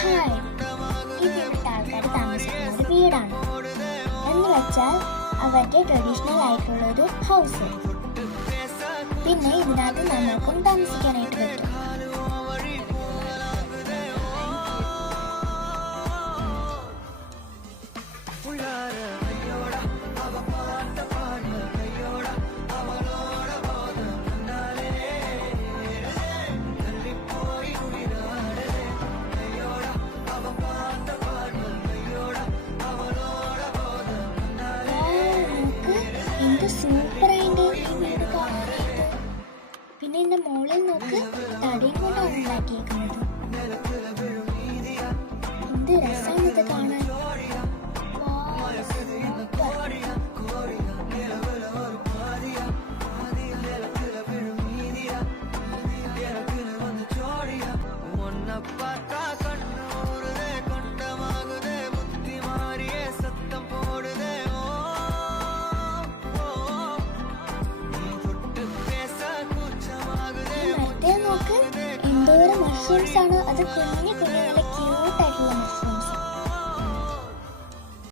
Hi, ഇതിവിടുത്തെ ആൾക്കാർ താമസിക്കുന്ന ഒരു വീടാണ്. എന്ന് വെച്ചാൽ അവരുടെ ട്രഡീഷണൽ ആയിട്ടുള്ളൊരു ഹൗസ്. പിന്നെ ഇതിനകത്ത് നമ്മൾക്കും താമസിക്കാനായിട്ട് പറ്റും. സൂപ്പറായിട്ട് ഈ വീട് കാണാനായിട്ട്. പിന്നെ ഇതിന്റെ മുകളിൽ നോക്ക്, തടിയും കൊണ്ടാണ് ഉണ്ടാക്കിയേക്കുന്നത്. എന്ത് രസമാണ് ഇത് കാണാൻ. എന്തോരം മഷ്റൂംസ് ആണ് അത്, കുഞ്ഞു കുഞ്ഞു